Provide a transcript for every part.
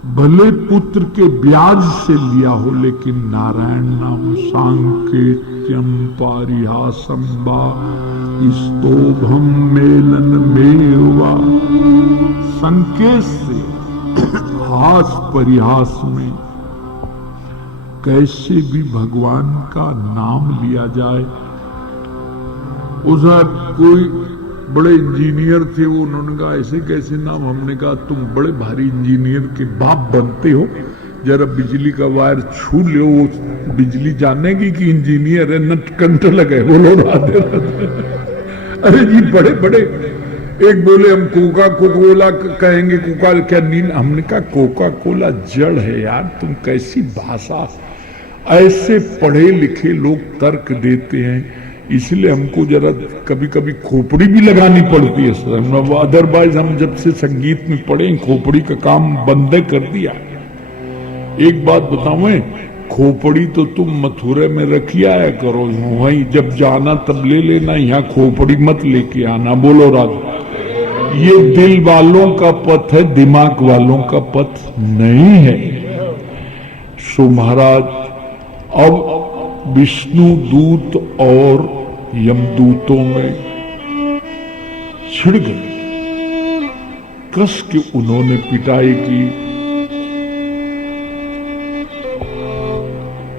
भले पुत्र के ब्याज से लिया हो, लेकिन नारायण नाम सांकेत्यम पारिहासम वा स्तोभम मेलन मेवा। संकेत से हास परिहास में कैसे भी भगवान का नाम लिया जाए। उधर कोई बड़े इंजीनियर थे, वो उन्होंने कहा ऐसे कैसे नाम। हमने कहा तुम बड़े भारी इंजीनियर के बाप बनते हो, जरा बिजली का वायर छू लो, वो बिजली जानेगी कि इंजीनियर है, नट कंट लगे। बोलो राधे राधे। अरे जी बड़े बड़े, एक बोले हम कोका कोला कहेंगे, कोका क्या नींद। हमने कहा कोका कोला जड़ है यार, तुम कैसी भाषा। ऐसे पढ़े लिखे लोग तर्क देते हैं, इसलिए हमको जरा कभी कभी खोपड़ी भी लगानी पड़ती है सर। अदरवाइज हम जब से संगीत में पढ़े, खोपड़ी का काम बंद कर दिया। एक बात बताऊं, खोपड़ी तो तुम मथुरा में रखी आया करो, वहीं जब जाना तब ले लेना, यहाँ खोपड़ी मत लेके आना। बोलो राधा। ये दिल वालों का पथ है, दिमाग वालों का पथ नहीं है। सो महाराज अब विष्णु दूत और यमदूतों में छिड़ गए, कस के उन्होंने पिटाई की।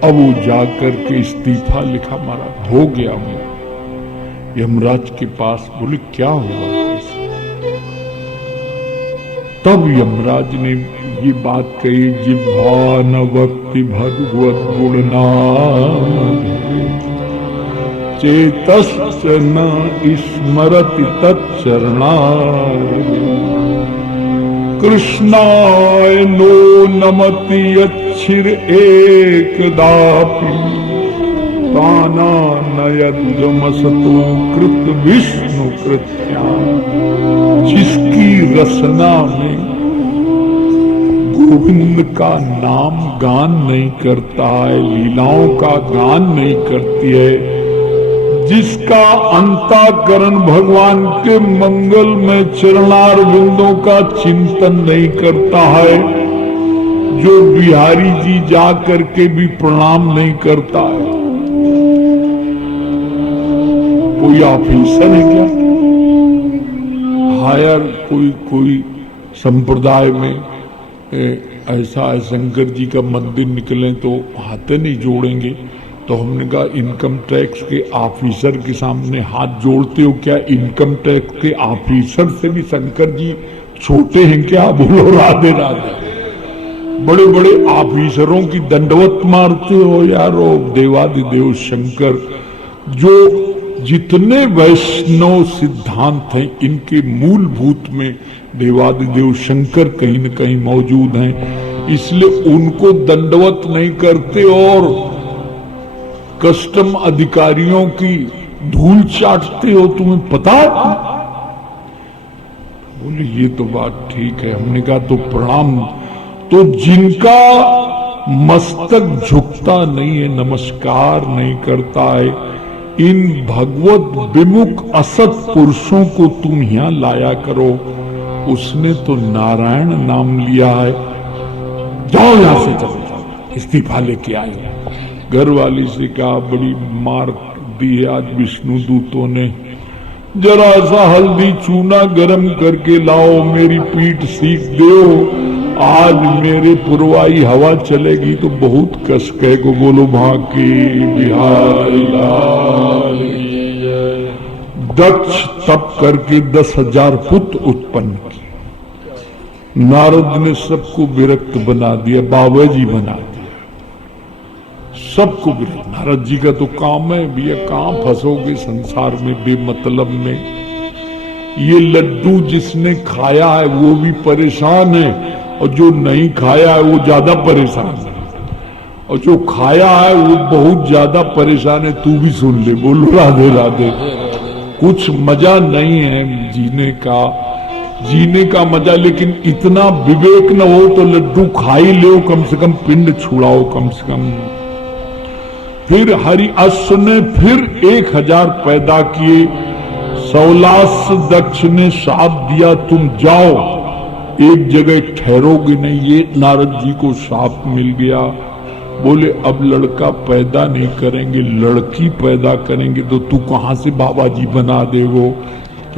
अब वो जाकर के इस्तीफा लिखा, महाराज हो गया हूं। यमराज के पास बोले क्या हुआ। तब यमराज ने ये बात कही, जिह्वा न वक्ति भगवत गुण नाम, चेतस् न स्मरति तच्चरणाय, कृष्णाय नो नमति यच्छिर एकदापि, तानानयद्रमसतो कृत विष्णु कृत्या। जिसकी रसना में गोविंद का नाम गान नहीं करता है, लीलाओं का गान नहीं करती है, जिसका अंतःकरण भगवान के मंगल में चरणार बिंदों का चिंतन नहीं करता है, जो बिहारी जी जा करके भी प्रणाम नहीं करता है, कोई ऑफिसर है क्या? हायर कोई संप्रदाय में ऐसा है, शंकर जी का मंदिर निकले तो हाथ नहीं जोड़ेंगे। तो हमने कहा इनकम टैक्स के ऑफिसर के सामने हाथ जोड़ते हो क्या? इनकम टैक्स के ऑफिसर से भी शंकर जी छोटे हैं क्या? बोलो राधे राधे। बड़े बड़े ऑफिसरों की दंडवत मारते हो यारो। देवादिदेव शंकर, जो जितने वैष्णव सिद्धांत हैं इनके मूलभूत में देवादिदेव शंकर कहीं न कहीं मौजूद हैं, इसलिए उनको दंडवत नहीं करते और कस्टम अधिकारियों की धूल चाटते हो। तुम्हें पता है? बोले ये तो बात ठीक है। हमने कहा तो प्रणाम। तो जिनका मस्तक झुकता नहीं है, नमस्कार नहीं करता है, इन भगवत विमुख असत पुरुषों को तुम यहां लाया करो। उसने तो नारायण नाम लिया है, जाओ यहां से, चले जाओ, इस्तीफा लेके आए। घर वाली से कहा, बड़ी मार दी है आज विष्णु दूतों ने, जरा सा हल्दी चूना गरम करके लाओ, मेरी पीठ सीख दो। आज मेरे पुरवाई हवा चलेगी तो बहुत कस कह को बोलो भाकी बिहारी लाल। दक्ष तप करके 10,000 पुत्र उत्पन्न किए। नारद ने सबको विरक्त बना दिया, बाबा जी बना दिया सबको विरक्त। नारद जी का तो काम है भैया, कहां फंसोगे संसार में बेमतलब में। ये लड्डू जिसने खाया है वो भी परेशान है, और जो नहीं खाया है वो ज्यादा परेशान है, और जो खाया है वो बहुत ज्यादा परेशान है। तू भी सुन ले, बोलो राधे राधे। कुछ मजा नहीं है जीने का मजा, लेकिन इतना विवेक न हो तो लड्डू खा ही लो, कम से कम पिंड छुड़ाओ कम से कम। फिर हरि अश्व ने फिर 1000 पैदा किए। 16 दक्ष ने साथ दिया, तुम जाओ एक जगह ठहरोगे नहीं। ये नारद जी को शाप मिल गया। बोले अब लड़का पैदा नहीं करेंगे, लड़की पैदा करेंगे तो तू कहां से बाबा जी बना दे वो।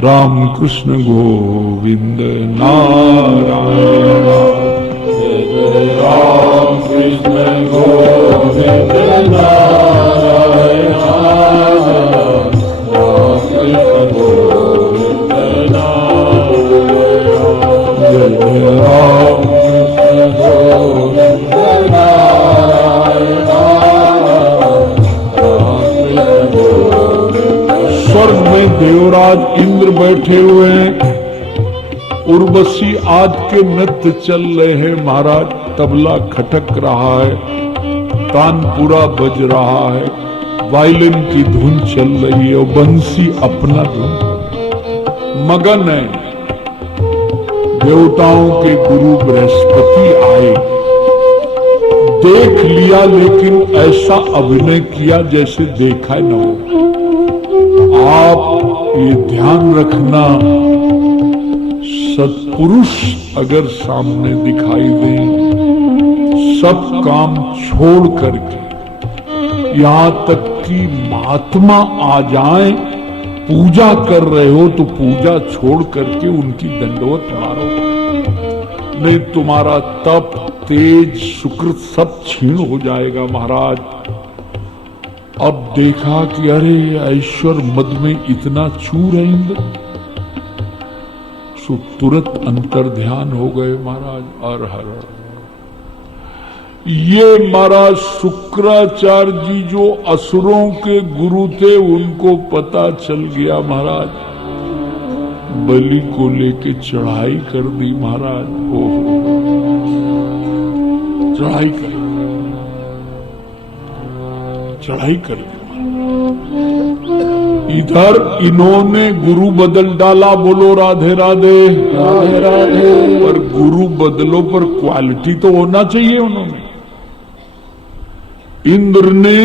राम कृष्ण गोविंद नारायण, राम कृष्ण गोविंद नारायण, राम कृष्ण गोविंद नारायण, राम कृष्ण गोविंद नारायण, राम कृष्ण गोविंद। स्वर्ग में देवराज इंद्र बैठे हुए हैं, उर्वशी आज के नृत्य चल रहे हैं महाराज। तबला खटक रहा है, तानपुरा बज रहा है, वायलिन की धुन चल रही है और बंसी अपना धुन मगन है। देवताओं के गुरु बृहस्पति आए, देख लिया लेकिन ऐसा अभिनय किया जैसे देखा न हो। आप ये ध्यान रखना, सत्पुरुष अगर सामने दिखाई दें, सब काम छोड़ करके, यहां तक कि महात्मा आ जाएं, पूजा कर रहे हो तो पूजा छोड़ करके उनकी दंडवत मारो, नहीं तुम्हारा तप तेज सुकृत सब छीण हो जाएगा महाराज। अब देखा कि अरे ऐश्वर मद में इतना चूर है इंद्र, सो तुरंत अंतर ध्यान हो गए महाराज। और हर ये महाराज शुक्राचार्य जी जो असुरों के गुरु थे, उनको पता चल गया महाराज। बलि को लेके चढ़ाई कर दी महाराज। ओहो, चढ़ाई कर दी। इधर इन्होंने गुरु बदल डाला। बोलो राधे राधे राधे राधे। पर गुरु बदलो पर क्वालिटी तो होना चाहिए। उन्होंने इंद्र ने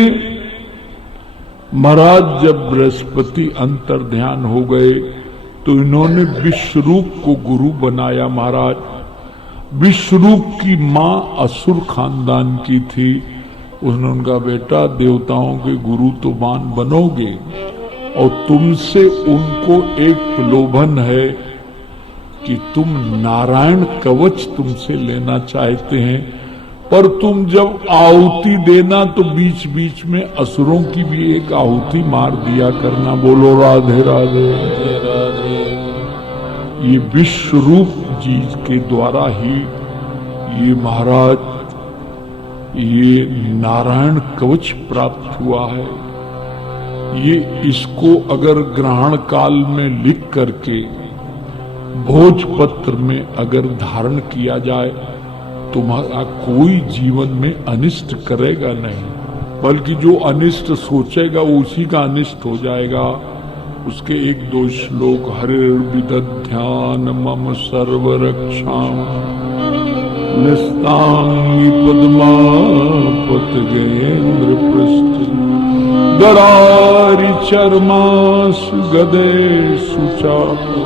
महाराज जब बृहस्पति अंतर ध्यान हो गए तो इन्होंने विश्वरूप को गुरु बनाया महाराज। विश्वरूप की मां असुर खानदान की थी। उन्होंने कहा बेटा देवताओं के गुरु तो मान बनोगे और तुमसे उनको एक प्रलोभन है कि तुम नारायण कवच तुमसे लेना चाहते हैं, पर तुम जब आहुति देना तो बीच बीच में असुरों की भी एक आहुति मार दिया करना। बोलो राधे राधे राधे। ये विश्वरूप जी के द्वारा ही ये महाराज ये नारायण कवच प्राप्त हुआ है। ये इसको अगर ग्रहण काल में लिख करके भोजपत्र में अगर धारण किया जाए, तुम्हारा कोई जीवन में अनिष्ट करेगा नहीं, बल्कि जो अनिष्ट सोचेगा उसी का अनिष्ट हो जाएगा। उसके एक दो श्लोक, हरिर्विदध्यान मम सर्वरक्षाम निस्तांगी पद्मापतगेन्द्र पृष्ठ गरारि चर्मास गदेषु चापो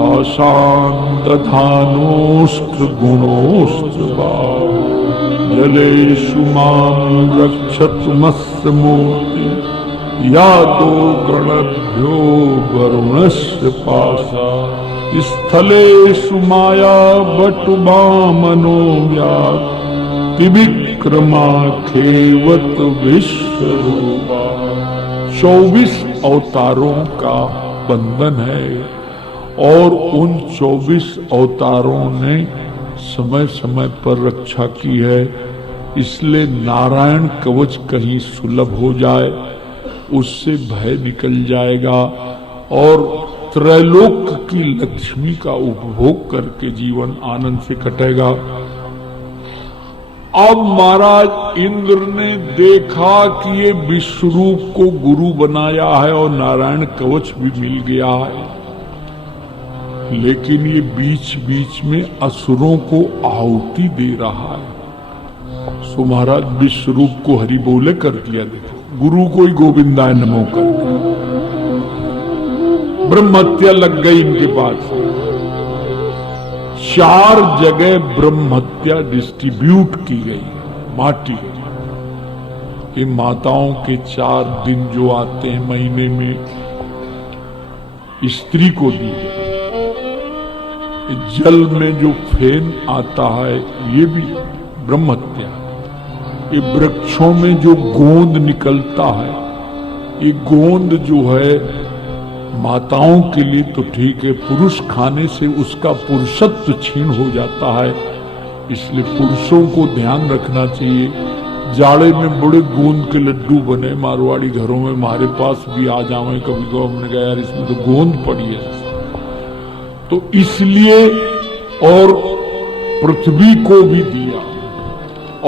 आशान दधानोस्त्र गुणोस्त्र बाहु जलेषु मां रक्षतुमस्य मूर्ति यादो गणभ्यो वरुणस्य पासा स्थलेषु माया बटुबामनो व्यात् त्रिविक्रमाखेवत विश्वरूपा। 24 अवतारों का बंधन है और उन 24 अवतारों ने समय समय पर रक्षा की है। इसलिए नारायण कवच कहीं सुलभ हो जाए उससे भय निकल जाएगा और त्रैलोक की लक्ष्मी का उपभोग करके जीवन आनंद से कटेगा। अब महाराज इंद्र ने देखा कि ये विश्वरूप को गुरु बनाया है और नारायण कवच भी मिल गया है, लेकिन ये बीच बीच में असुरों को आहुति दे रहा है। सो महाराज विश्वरूप को हरि बोले कर दिया। देखो गुरु को ही गोविंदाय नमो कर दिया। ब्रह्म हत्या लग गई इनके पास। 4 जगह ब्रह्म हत्या डिस्ट्रीब्यूट की गई है माटी। ये माताओं के 4 दिन जो आते हैं महीने में स्त्री को दी गई। जल में जो फेन आता है ये भी ब्रह्म हत्या। ये वृक्षों में जो गोंद निकलता है, ये गोंद जो है माताओं के लिए तो ठीक है, पुरुष खाने से उसका पुरुषत्व छीन हो जाता है, इसलिए पुरुषों को ध्यान रखना चाहिए। जाड़े में बड़े गोंद के लड्डू बने मारवाड़ी घरों में, हमारे पास भी आ जावे कभी कभी। हमने कहा यार इसमें तो गोंद पड़ी है, तो इसलिए और पृथ्वी को भी दिया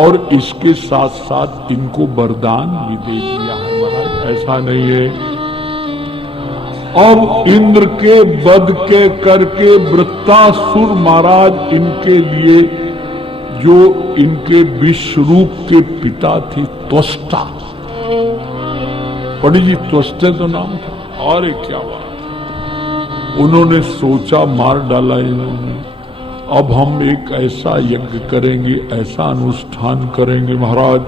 और इसके साथ साथ इनको वरदान भी दे दिया है महाराज। ऐसा नहीं है अब इंद्र के वध के करके वृत्तासुर महाराज इनके लिए जो इनके विश्वरूप के पिता थे त्वष्टा, पंडित जी त्वष्टे तो नाम था। और क्या बात, उन्होंने सोचा, मार डाला इन्होंने, अब हम एक ऐसा यज्ञ करेंगे, ऐसा अनुष्ठान करेंगे महाराज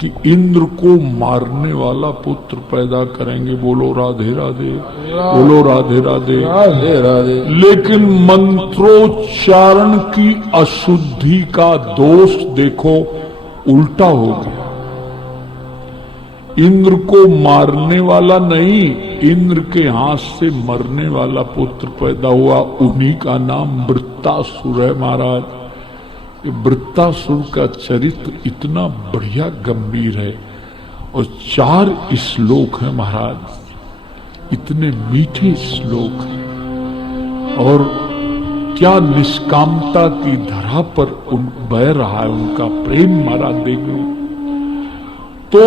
कि इंद्र को मारने वाला पुत्र पैदा करेंगे। बोलो राधे राधे, बोलो राधे राधे, राधे राधे। लेकिन मंत्रोच्चारण की अशुद्धि का दोष देखो उल्टा हो गया। इंद्र को मारने वाला नहीं, इंद्र के हाथ से मरने वाला पुत्र पैदा हुआ, उन्हीं का नाम वृत्तासुर है महाराज। वृत्तासुर का चरित्र इतना बढ़िया गंभीर है और 4 श्लोक है महाराज, इतने मीठे श्लोक हैं और क्या निष्कामता की धरा पर बह रहा है उनका प्रेम महाराज। देख लो तो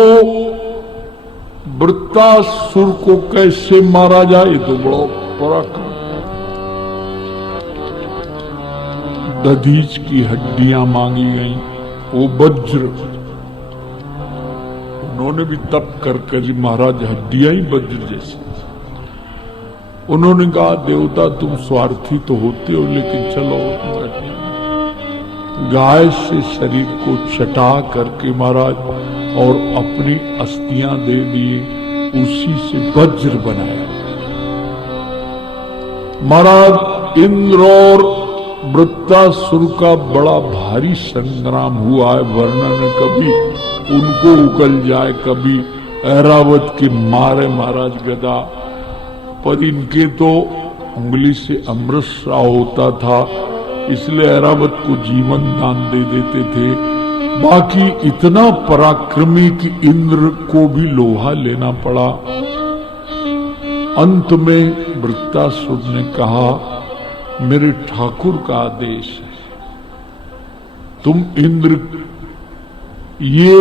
वृत्तासुर को कैसे मारा जाए, तो बड़ा पराक्रम। दधीच की हड्डियां मांगी गई, वो वज्र, उन्होंने भी तप कर महाराज हड्डियां ही वज्र जैसी। उन्होंने कहा देवता तुम स्वार्थी तो होते हो, लेकिन चलो गाय से शरीर को चटा करके महाराज और अपनी अस्थियां दे दिए, उसी से वज्र बनाया। महाराज इंद्र और वृत्तासुर का बड़ा भारी संग्राम हुआ है, वर्णन कभी उनको उकल जाए, कभी ऐरावत के मारे महाराज गदा, पर इनके तो उंगली से अमृत स्राव होता था, इसलिए ऐरावत को जीवन दान दे देते थे। बाकी इतना पराक्रमी कि इंद्र को भी लोहा लेना पड़ा। अंत में वृत्तासुर ने कहा मेरे ठाकुर का आदेश है, तुम इंद्र ये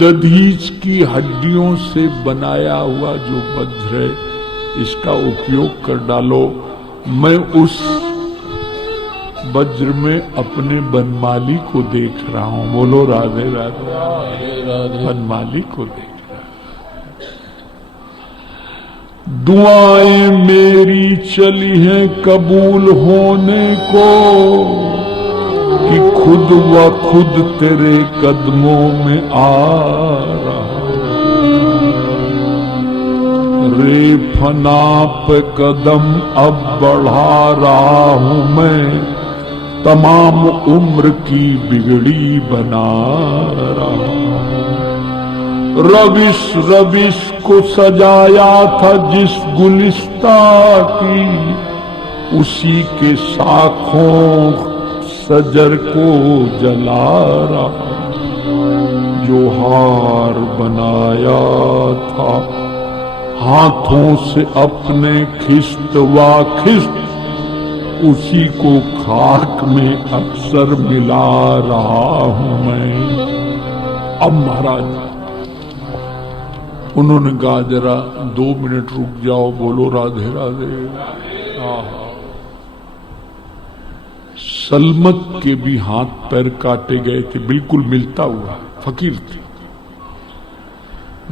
दधीच की हड्डियों से बनाया हुआ जो वज्र है इसका उपयोग कर डालो, मैं उस वज्र में अपने बनमाली को देख रहा हूं। बोलो राधे राधे, राधे राधे। बनमाली को देख रहा, दुआएं मेरी चली हैं कबूल होने को कि खुद व खुद तेरे कदमों में आ रहा, रे फना पे कदम अब बढ़ा रहा हूं मैं, तमाम उम्र की बिगड़ी बना रहा। रविश रविश को सजाया था जिस गुलिस्ता की, उसी के शाखों सजर को जला रहा। जो हार बनाया था हाथों से अपने खिस्त वा खिस्त, उसी को खाक में अक्सर मिला रहा हूं मैं। अब महाराज उन्होंने कहा जरा 2 मिनट रुक जाओ, बोलो राधे राधे। सलमत के भी हाथ पैर काटे गए थे, बिल्कुल मिलता हुआ, फकीर थे।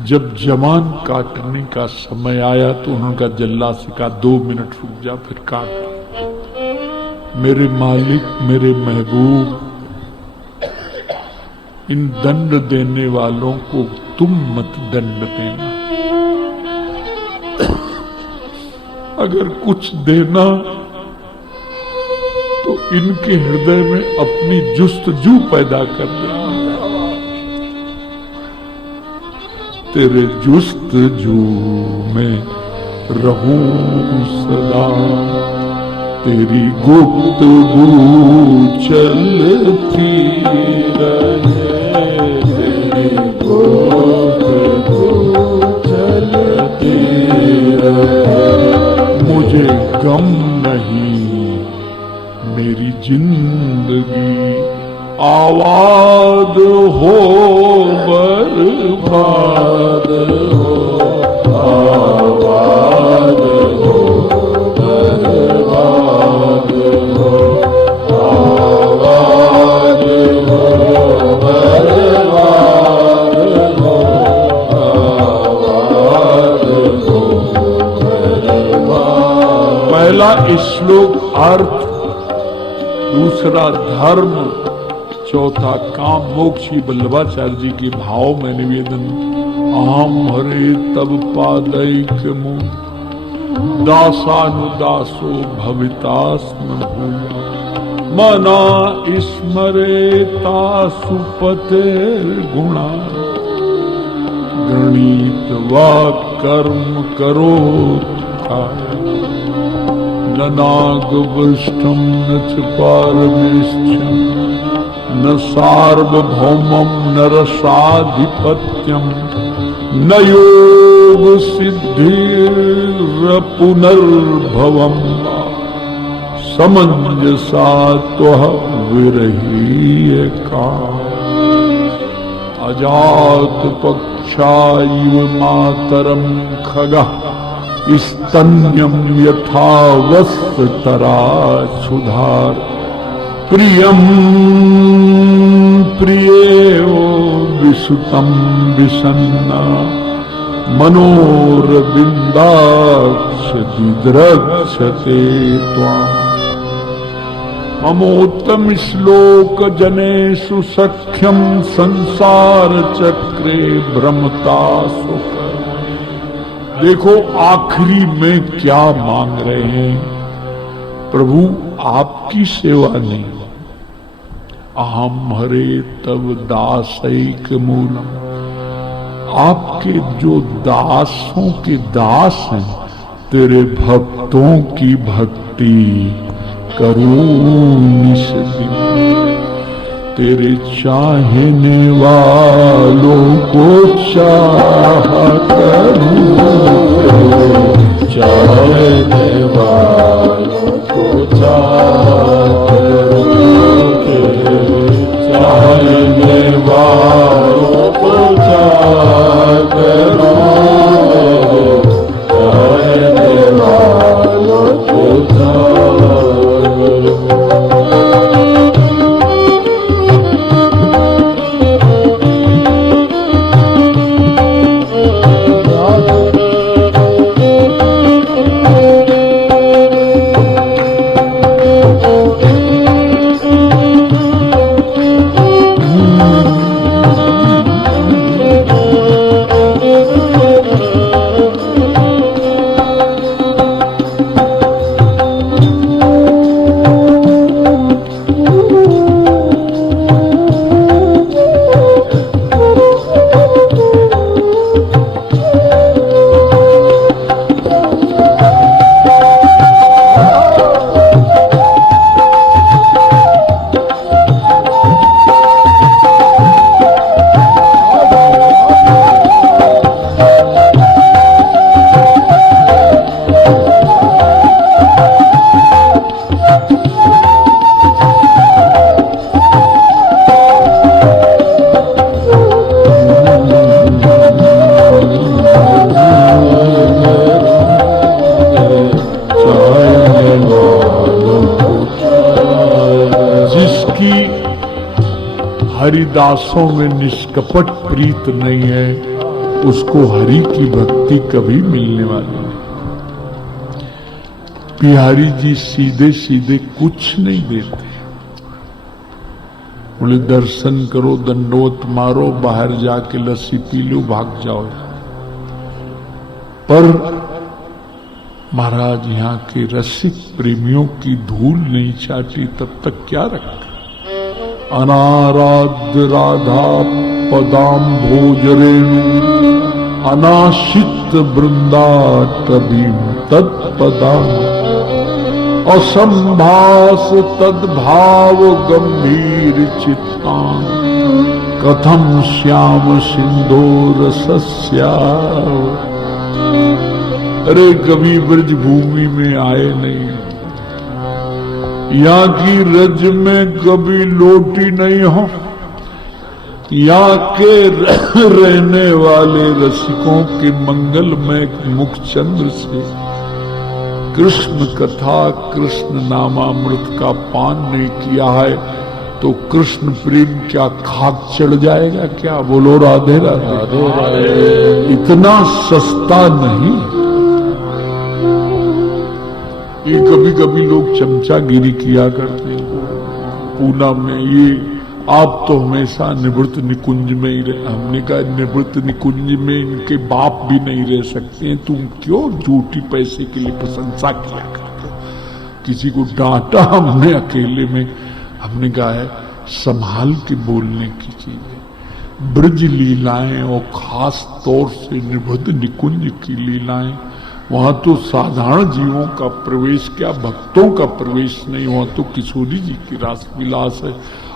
जब जवान काटने का समय आया तो उन्होंने कहा जल्ला से कहा 2 मिनट रुक जा फिर काट। मेरे मालिक, मेरे महबूब, इन दंड देने वालों को तुम मत दंड देना। अगर कुछ देना तो इनके हृदय में अपनी जुस्तजू पैदा कर देना। तेरे जुस्तजू में रहूं सदा, तेरी गुफ्तगू चलती रहे, तेरी गुफ्तगू चलती रहे। मुझे गम नहीं मेरी जिंदगी आबाद हो, बर्बाद हो, आबाद हो, बर्बाद हो, आबाद हो, बर्बाद हो, आबाद हो, बर्बाद। पहला श्लोक अर्थ, दूसरा धर्म, चौथा काम मोक्ष। वल्लभाचार्य जी के भाव में निवेदन। आम हरे तब पादैक मुँह, दासानुदासो भवितास्म भूया, मना स्मरे तासु पतेर्गुणा, गणित वा कर्म करोत्थाय, न नागवृष्टम न च पारमेष्ठ्यम, न सार्वभौमं न रसाधिपत्यम, न योग सिद्धिर पुनर्भवम, समंजसा त्वः विरहीय काम। अजात पक्षायिव मातरम खगः, स्तन्यम यथा वस्तरा सुधार, प्रियम प्रियो विसुतम विसन्ना, मनोरविन्दाक्ष दिद्रक्षते त्वाम्। ममोत्तम श्लोक जनेषु सख्यम, संसार चक्रे भ्रमता सुख। देखो आखिरी में क्या मांग रहे हैं प्रभु, आपकी सेवा नहीं। अहम हरे तब दासैक मूलम, आपके जो दासों के दास हैं, तेरे भक्तों की भक्ति करूं निस दिन। तेरे चाहने वालों को चाह करूं, चाहने वालों को चाह करूं, चाहने वालों को चाह करूं, चाहने वालों को चाह करूं। हरिदासों में निष्कपट प्रीत नहीं है, उसको हरि की भक्ति कभी मिलने वाली नहीं। बिहारी जी सीधे सीधे कुछ नहीं देते। बोले दर्शन करो, दंडवत मारो, बाहर जाके लस्सी पी लो, भाग जाओ। पर महाराज यहाँ के रसिक प्रेमियों की धूल नहीं चाटी तब तक क्या रखा। अनाराध्य राधा पदाम भोजरेणु अनाशित वृंदा तबीम तत्पदाम असंभास तद्भाव गंभीर चित्तान कथम श्याम सिंधो रसस्या। अरे कभी ब्रज भूमि में आए नहीं, यहाँ की रज में कभी लोटी नहीं हो, यहाँ के रहने वाले रसिकों के मंगलमय मुख चंद्र से कृष्ण कथा कृष्ण नामामृत का पान नहीं किया है तो कृष्ण प्रेम क्या खाक चढ़ जाएगा क्या? बोलो राधे राधे। इतना सस्ता नहीं। ये कभी कभी लोग चमचागिरी किया करते हैं पूना में। ये आप तो हमेशा निवृत्त निकुंज में ही रहे। हमने कहा निवृत्त निकुंज में इनके बाप भी नहीं रह सकते हैं, तुम क्यों झूठी पैसे के लिए प्रशंसा किया करते हो? किसी को डांटा हमने अकेले में। हमने कहा है संभाल के बोलने की चीजें। ब्रज लीलाएं और खास तौर से निवृत्त निकुंज की लीलाएं, वहां तो साधारण जीवों का प्रवेश क्या, भक्तों का प्रवेश नहीं। वहां तो किशोरी जी की रास विलास है।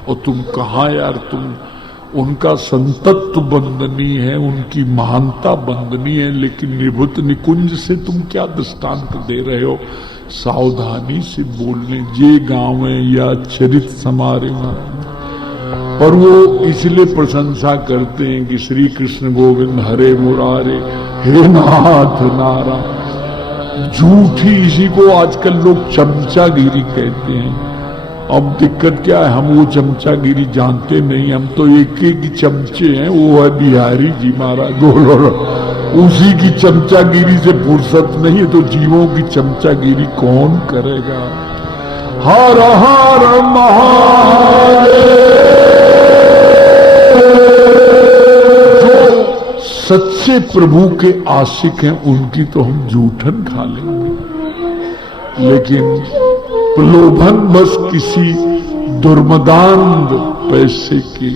और तुम कहाँ यार, तुम उनका संतत्व बंदनीय है, उनकी महानता बंदनीय है, लेकिन निवृत्त निकुंज से तुम क्या दृष्टांत दे रहे हो? सावधानी से बोलने जे गाँव या चरित समारे। पर वो इसलिए प्रशंसा करते हैं कि श्री कृष्ण गोविंद हरे मुरारे हे नाथ नारायण। झूठी इसी को आजकल लोग चमचागिरी कहते हैं। अब दिक्कत क्या है, हम वो चमचागिरी जानते नहीं। हम तो एक ही चमचे हैं, वो है बिहारी जी महाराज। बोलो उसी की चमचागिरी से फुर्सत नहीं है तो जीवों की चमचागिरी कौन करेगा? हर हर महादेव। सच्चे प्रभु के आशिक हैं उनकी तो हम जूठन खा लेंगे, लेकिन प्रलोभन बस किसी दुर्मदांध पैसे की,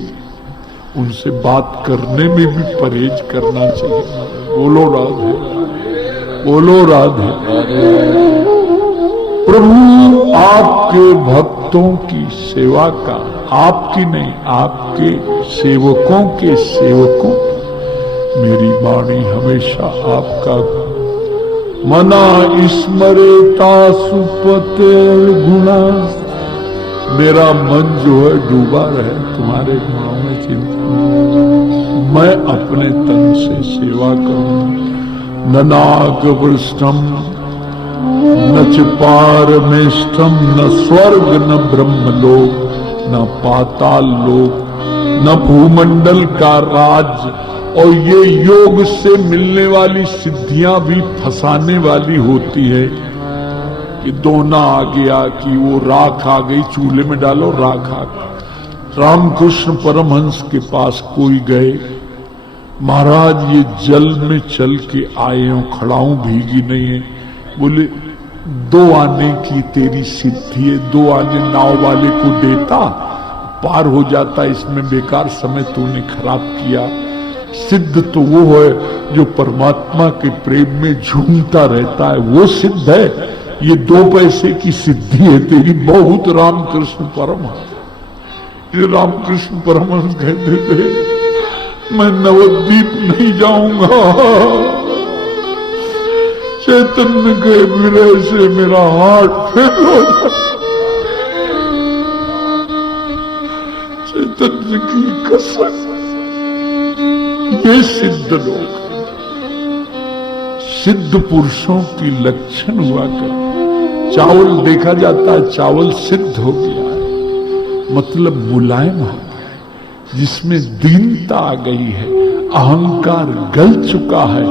उनसे बात करने में भी परहेज करना चाहिए। बोलो राधे, बोलो राधे। प्रभु आपके भक्तों की सेवा का, आपकी नहीं आपके सेवकों के सेवकों, मेरी वाणी हमेशा आपका मना स्मरेता सुपते गुणा। मेरा मन जो है डूबा रहे तुम्हारे गुणों में। चिंता मैं अपने तन से सेवा करूं। न नाग वृष्टम न च पारमेष्टम न स्वर्ग न ब्रह्मलोक न पाताल लोक न भूमंडल का राज। और ये योग से मिलने वाली सिद्धियां भी फंसाने वाली होती है कि दोना आ गया कि वो राख आ गई, चूल्हे में डालो राख आ गई। रामकृष्ण परमहंस के पास कोई गए, महाराज ये जल में चल के आए हो, खड़ा हूं, भीगी नहीं है। बोले 2 आने की तेरी सिद्धि है, 2 आने नाव वाले को देता पार हो जाता, इसमें बेकार समय तूने खराब किया। सिद्ध तो वो है जो परमात्मा के प्रेम में झूमता रहता है, वो सिद्ध है। ये 2 पैसे की सिद्धि है तेरी। बहुत रामकृष्ण परमहंस, ये रामकृष्ण परमहंस कहते थे मैं नवद्वीप नहीं जाऊंगा, चैतन्य के विरह से मेरा हार्ट फेल हो जाए। चैतन्य की कसम। ये सिद्ध लोग, सिद्ध पुरुषों की लक्षण हुआ कर। चावल देखा जाता है, चावल सिद्ध हो गया है, मतलब मुलायम हो गया है, जिसमें दीनता आ गई है, अहंकार गल चुका है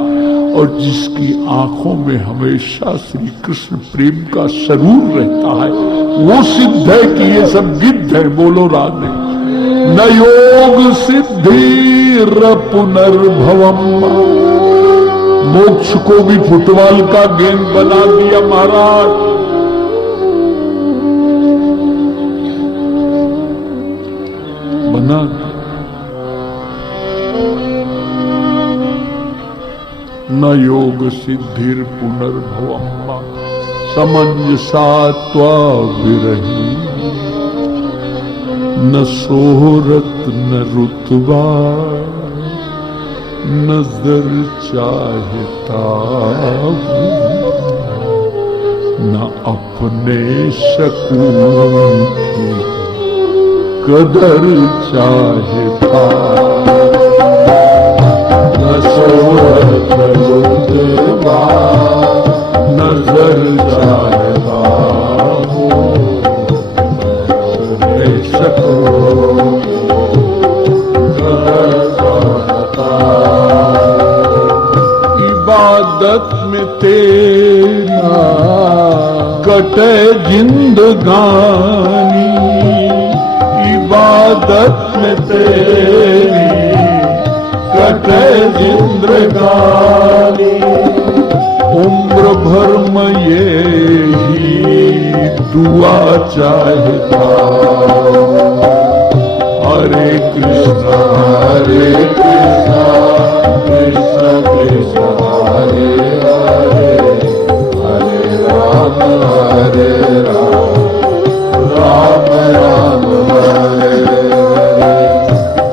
और जिसकी आंखों में हमेशा श्री कृष्ण प्रेम का सरूर रहता है, वो सिद्ध है कि ये सब गिद्ध है। बोलो राधे। न योग सिद्धि पुनर्भवम, मोक्ष को भी फुटबॉल का गेंद बना दिया महाराज। बना न योग सिद्धिर पुनर्भवम समंजसा विरही, न सोहरत न रुतबा नजर चाहता, न अपने सकून की कदर चाहता, न सोहरत न रुतबा नजर चाहता, इबादत में तेरी कटे जिंदगानी, इबादत में तेरी कटे जिंदगानी, उम्र भर में यही दुआ चाहता। हरे कृष्णा कृष्ण कृष्ण हरे हरे, हरे राम राम राम हरे हरे,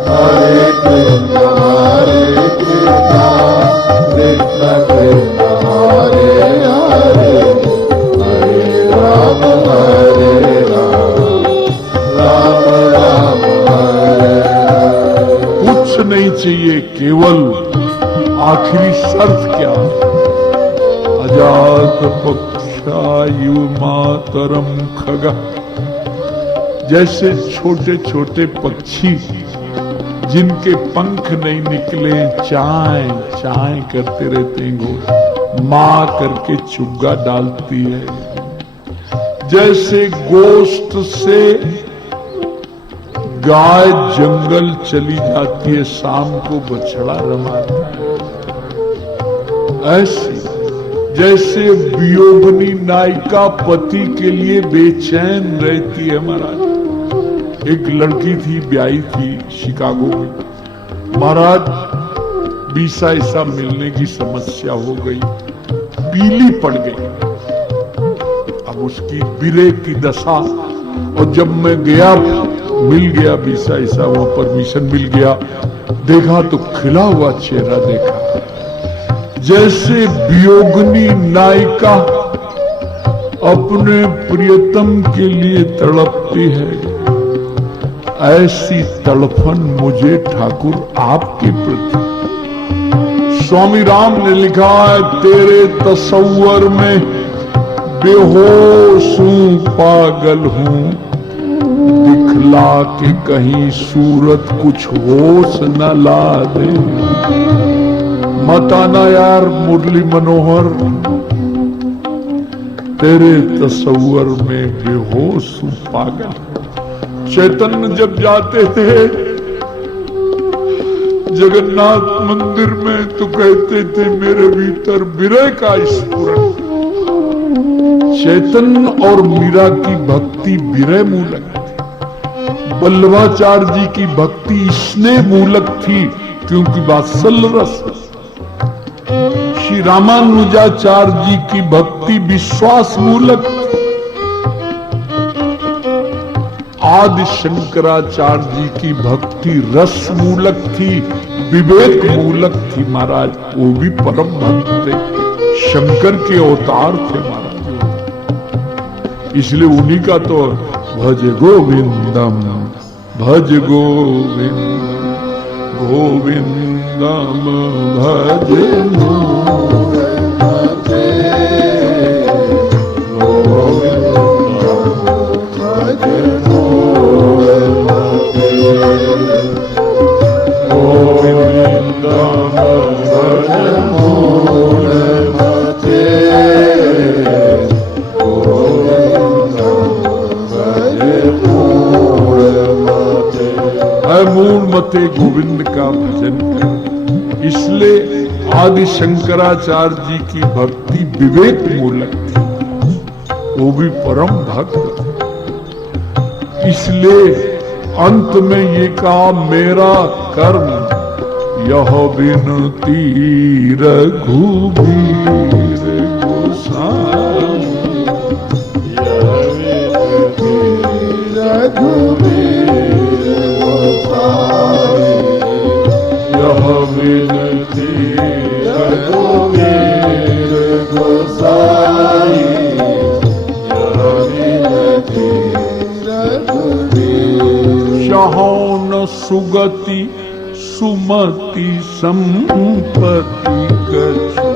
हरे कृष्ण कृष्ण कृष्ण हरे हरे, हरे राम राम राम हरे हरे। कुछ नहीं चाहिए, केवल आखिरी शर्त क्या? अजात पक्षायु मातरम खगा। जैसे छोटे छोटे पक्षी जिनके पंख नहीं निकले चाय चाय करते रहते हैं, घोष मां करके चुग्गा डालती है। जैसे गोश्त से गाय जंगल चली जाती है, शाम को बछड़ा रमाता है, ऐसे जैसे वियोगनी नायिका पति के लिए बेचैन रहती है महाराज। एक लड़की थी, ब्याही थी शिकागो में महाराज, वीसा ऐसा मिलने की समस्या हो गई, पीली पड़ गई। अब उसकी बिरे की दशा, और जब मैं गया मिल गया वीसा ऐसा, वहां परमिशन मिल गया, देखा तो खिला हुआ चेहरा देखा। जैसे वियोगनी नायिका अपने प्रियतम के लिए तड़पती है, ऐसी तड़पन मुझे ठाकुर आपके प्रति। स्वामी राम ने लिखा है, तेरे तसव्वुर में बेहोश हूं, पागल हूं, दिखला के कहीं सूरत कुछ होश न ला दे। मत आना यार मुरली मनोहर, तेरे तसव्वुर में बेहोश हूं, पागल। चैतन्य जब जाते थे जगन्नाथ मंदिर में तो कहते थे मेरे भीतर विरह का स्फुरण। चैतन्य और मीरा की भक्ति विरह मूलक थी, वल्लभाचार्य जी की भक्ति स्नेह मूलक थी क्योंकि वात्सल्य रस। श्री रामानुजाचार्य जी की भक्ति विश्वास मूलक थी। आदि शंकराचार्य जी की भक्ति रस मूलक थी, विवेक मूलक थी महाराज। वो भी परम भक्त थे, शंकर के अवतार थे महाराज। इसलिए उन्हीं का तो भज गोविंदम भज गोविंद गोविंदम भज गोविंदम भज मूल मते गोविंद का भजन कर। इसलिए आदि शंकराचार्य जी की भक्ति विवेक मूलक थी, वो भी परम भक्त। इसलिए अंत में ये कहा, मेरा कर्म यह विनती रघुबीर गोसाई, यह विनती रघुबीर गोसाई, चाहो न सुगति सुमति संपत्ति कछु,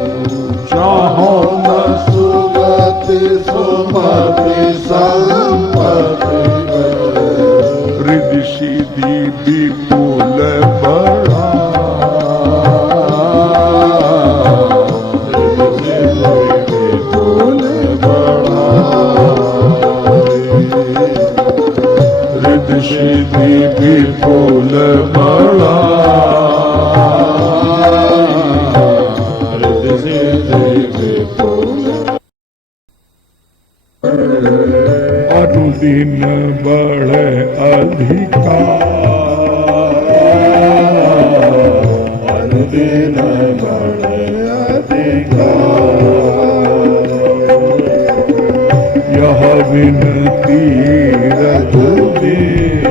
चाहो न सुगति सुमति संपत्ति रिद्धि सिद्धि विपुल बड़ा, विपुल बड़ा, रिद्धि सिद्धि विपुल बड़ा, रिद्धि सिद्धि विपुल अनुदिन बढ़े अधिकार, अनुदिन बढ़े अधिकार, यह विनती रघुबीर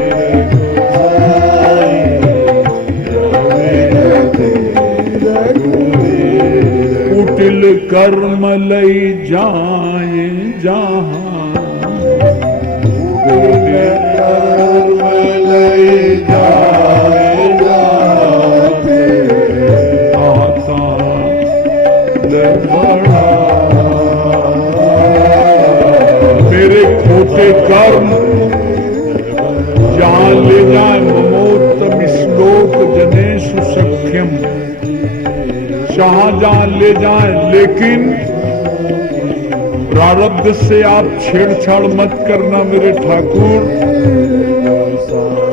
कुटिल कर्म लई जाए जहाँ, कर्म लई जाए जाते, आता ले बड़ा, मेरे खोटे कर्म जहाँ ले जाए, ममोत्तम श्लोक जनेषु सख्यम, जहाँ ले जाए, लेकिन प्रारब्ध से आप छेड़छाड़ मत करना मेरे ठाकुर।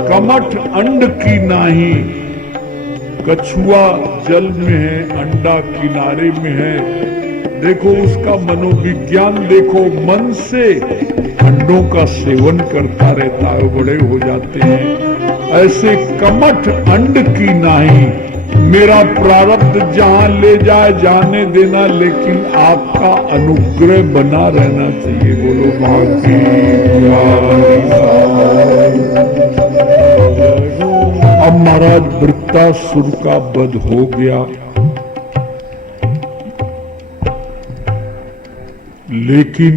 कमठ अंड की नाही, कछुआ जल में है, अंडा किनारे में है। देखो उसका मनोविज्ञान देखो, मन से अंडों का सेवन करता रहता है, बड़े हो जाते हैं। ऐसे कमठ अंड की नाही, मेरा प्रारब्ध जहां ले जाए जाने देना, लेकिन आपका अनुग्रह बना रहना चाहिए। बोलो भाग्य। अब महाराज वृत्तासुर का वध हो गया, लेकिन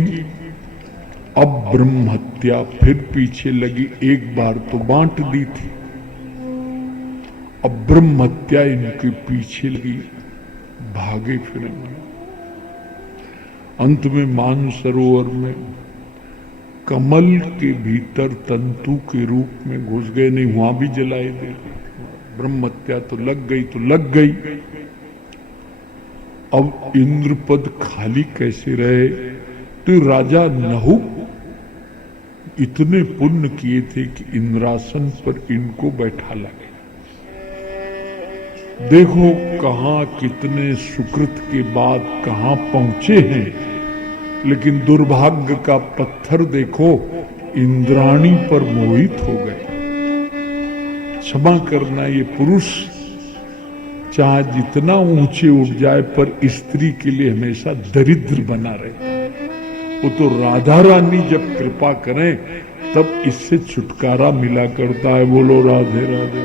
अब ब्रह्म हत्या फिर पीछे लगी। एक बार तो बांट दी थी, अब ब्रह्म हत्या इनके पीछे लगी, भागे फिरेंगे। अंत में मानसरोवर में कमल के भीतर तंतु के रूप में घुस गए। नहीं, वहां भी जलाए दे। ब्रह्म हत्या तो लग गई तो लग गई। अब इंद्रपद खाली कैसे रहे? तो राजा नहुक इतने पुण्य किए थे कि इंद्रासन पर इनको बैठा लगे। देखो कहां कितने सुकृत के बाद कहां पहुंचे हैं, लेकिन दुर्भाग्य का पत्थर देखो, इंद्राणी पर मोहित हो गए। क्षमा करना, ये पुरुष चाहे जितना ऊंचे उठ जाए पर स्त्री के लिए हमेशा दरिद्र बना रहे। वो तो राधा रानी जब कृपा करें तब इससे छुटकारा मिला करता है। बोलो राधे राधे।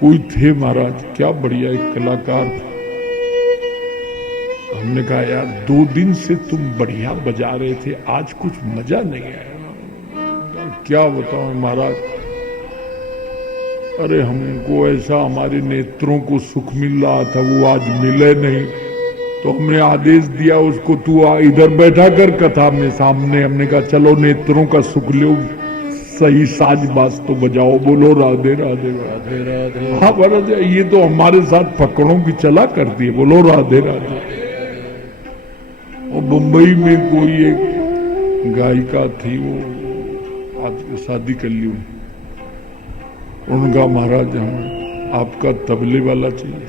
कोई थे महाराज, क्या बढ़िया एक कलाकार था। हमने कहा यार 2 दिन से तुम बढ़िया बजा रहे थे, आज कुछ मजा नहीं आया। क्या बताऊं महाराज, अरे हमको ऐसा हमारे नेत्रों को सुख मिल रहा था, वो आज मिले नहीं। तो हमने आदेश दिया उसको, तू इधर बैठा कर कथा में सामने। हमने कहा चलो नेत्रों का सुख लो, सही साज बाज तो बजाओ। बोलो राधे राधे राधे राधे। हाँ महाराज, ये तो हमारे साथ पकड़ों की चला करती है। बोलो राधे राधे। और मुंबई में कोई एक गायिका थी, वो आज शादी कर ली, उनका महाराज हमें आपका तबले वाला चाहिए।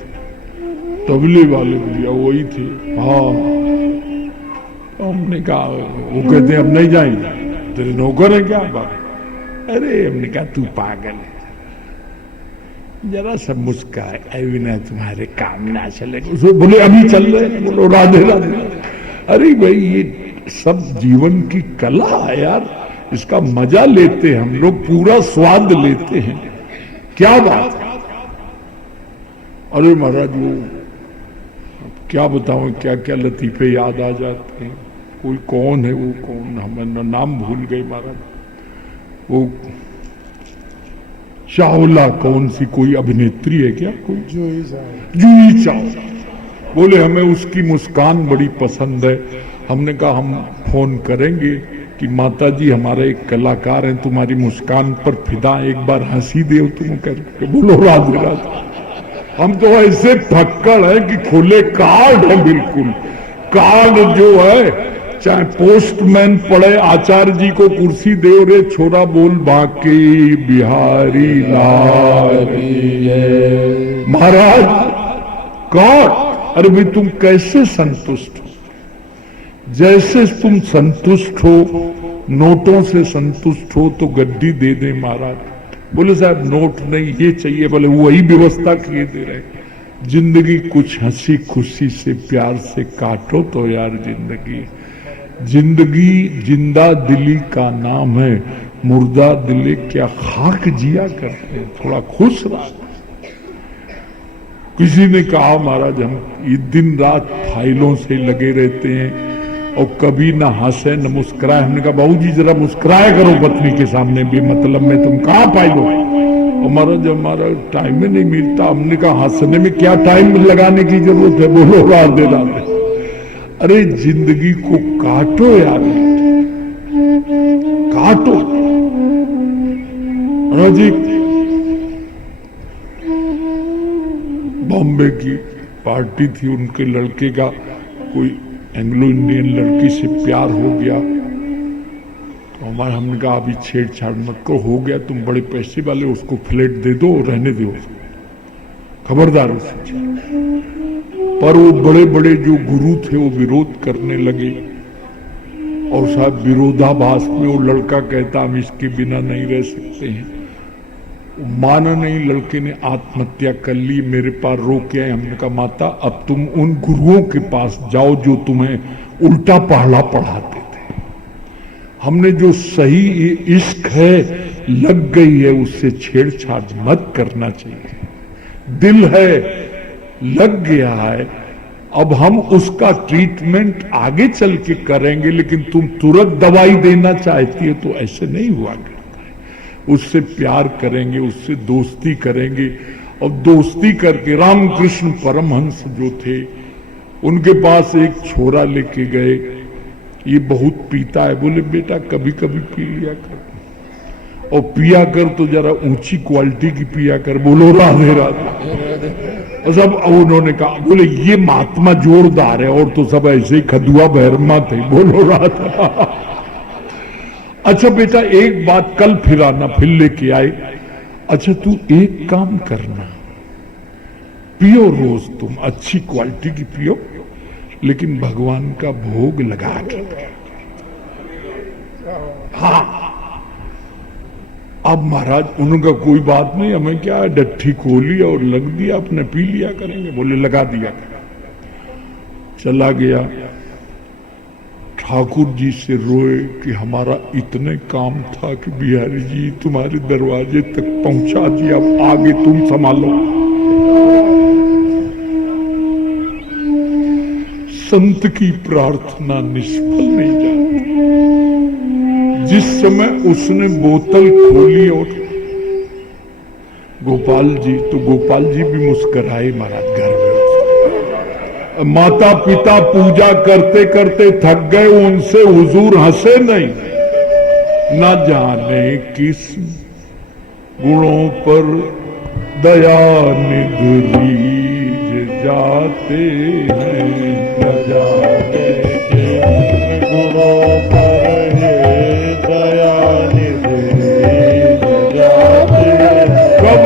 तबले वाले भैया वही थे। हाँ, हमने कहा, वो कहते हम नहीं जाएंगे, तेरे नौकर है क्या बाप? अरे हमने कहा तू पागल है, जरा सा मुस्काए, अभी ना तुम्हारे काम ना चले। उसको बोले अभी चल रहे, बोलो राधे राधे। अरे भाई ये सब जीवन की कला है यार, इसका मजा लेते हैं हम लोग, पूरा स्वाद लेते हैं, क्या बात है। अरे महाराज वो क्या बताऊं, क्या क्या लतीफे याद आ जाते हैं। कोई कौन है वो, कौन, हमें नाम भूल गए महाराज। वो चावला कौन सी कोई अभिनेत्री है क्या, कोई जूही चावला, बोले हमें उसकी मुस्कान बड़ी पसंद है। हमने कहा हम फोन करेंगे कि माता जी हमारे एक कलाकार हैं, तुम्हारी मुस्कान पर फिदा, एक बार हंसी दे तुम करके। बोलो राधे राधे। हम तो ऐसे फक्कड़ है कि खुले कार्ड है, बिल्कुल कार्ड जो है, चाहे पोस्टमैन पढ़े आचार्य जी को कुर्सी दे, रे छोरा बोल बाकी बिहारी लाल महाराज कार्ड। अरे भाई तुम कैसे संतुष्ट हो? जैसे तुम संतुष्ट हो, नोटों से संतुष्ट हो तो गड्डी दे दे महाराज। बोले साहब नोट नहीं, ये चाहिए। बोले वही व्यवस्था किए दे रहे। जिंदगी कुछ हंसी खुशी से प्यार से काटो तो यार जिंदगी। जिंदगी जिंदा दिली का नाम है, मुर्दा दिले क्या खाक जिया करते हैं, थोड़ा खुश रहो। किसी ने कहा महाराज हम ये दिन रात फाइलों से लगे रहते हैं और कभी ना हंसे न मुस्कुराए। हमने कहा बाबूजी जरा मुस्कुराया करो पत्नी के सामने भी, मतलब में तुम कहाँ फाइलों। और महाराज हमारा टाइम ही नहीं मिलता। हमने कहा हंसने में क्या टाइम लगाने की जरूरत है, बोलो राधे राधे। अरे जिंदगी को काटो यार, काटो। जी बॉम्बे की पार्टी थी, उनके लड़के का कोई एंग्लो इंडियन लड़की से प्यार हो गया तो हमारा, हमने कहा अभी छेड़छाड़ मत करो, हो गया तुम बड़े पैसे वाले, उसको फ्लैट दे दो, रहने दो, खबरदार उससे। पर वो बड़े बड़े जो गुरु थे वो विरोध करने लगे और साहब विरोधाभास में वो लड़का कहता हम इसके बिना नहीं रह सकते हैं। माना नहीं, लड़के ने आत्महत्या कर ली, मेरे पास रो के आए। हमने कहा माता अब तुम उन गुरुओं के पास जाओ जो तुम्हें उल्टा पहला पढ़ाते थे। हमने जो सही इश्क है लग गई है उससे छेड़छाड़ मत करना चाहिए। दिल है लग गया है, अब हम उसका ट्रीटमेंट आगे चल के करेंगे, लेकिन तुम तुरंत दवाई देना चाहती है तो ऐसे नहीं हुआ। उससे प्यार करेंगे, उससे दोस्ती करेंगे और दोस्ती करके रामकृष्ण परमहंस जो थे उनके पास एक छोरा लेके गए। ये बहुत पीता है, बोले बेटा कभी कभी पी लिया कर और पिया कर तो जरा ऊंची क्वालिटी की पिया कर। बोलो राधे राधे। और सब उन्होंने कहा, बोले ये महात्मा जोरदार है और तो सब ऐसे ही खदुआ बहरमा थे। बोलो राधा। अच्छा बेटा एक बात कल फिर आना, फिर लेके आए। अच्छा तू एक काम करना, पियो रोज तुम अच्छी क्वालिटी की पियो, लेकिन भगवान का भोग लगा के। हाँ अब महाराज उनका कोई बात नहीं, हमें क्या है, डट्ठी खोली और लग दिया, अपने पी लिया करेंगे। बोले लगा दिया। चला गया, ठाकुर जी से रोए कि हमारा इतने काम था कि बिहारी जी तुम्हारे दरवाजे तक पहुंचा दिया, अब आगे तुम संभालो। संत की प्रार्थना निष्फल नहीं जाती। जिस समय उसने बोतल खोली और गोपाल जी, तो गोपाल जी भी मुस्कुराए महाराज। घर में माता पिता पूजा करते करते थक गए, उनसे हुजूर हंसे नहीं। न जाने किस गुणों पर दया निधि जाते हैं, न जाने किस गुणों पर दया निधि जाते हैं।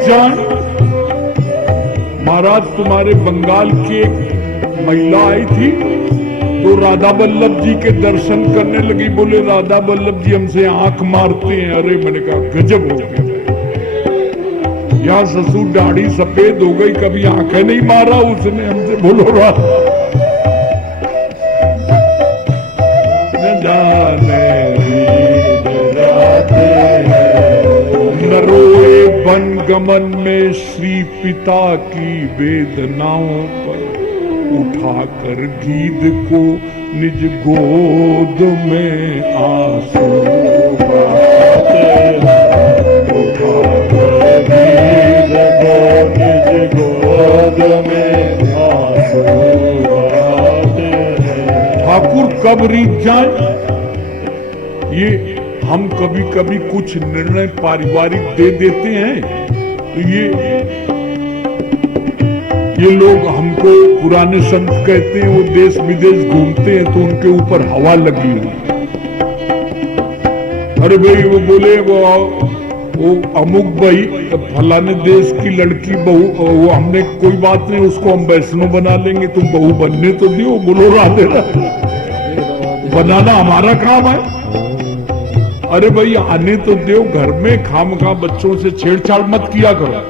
जान, महाराज तुम्हारे बंगाल की एक महिला आई थी तो राधा वल्लभ जी के दर्शन करने लगी। बोले राधा वल्लभ जी हमसे आंख मारते हैं। अरे मैंने कहा गजब हो गया, यहाँ ससुर दाढ़ी सफेद हो गई, कभी आंखें नहीं मारा उसने हमसे। बोलो राधा न जाने नरोए वन गमन में श्री पिता की वेदनाओं पर उठाकर गीध को निज गोद में आंसू बहाते हैं। उठाकर गीध को निज गोद में आंसू बहाते हैं। ठाकुर कब रीत जाए, ये हम कभी कभी कुछ निर्णय पारिवारिक दे देते हैं तो ये लोग हमको पुराने संत कहते हैं, वो देश विदेश घूमते हैं तो उनके ऊपर हवा लगी हुई। अरे भाई वो बोले वो अमुक भाई फलाने देश की लड़की बहू, वो हमने कोई बात नहीं, उसको हम वैष्णो बना लेंगे, तुम बहू बनने तो दियो। बोलो राधे राधे, बनाना हमारा काम है। अरे भाई आने तो दो, घर में खामखा बच्चों से छेड़छाड़ मत किया करो।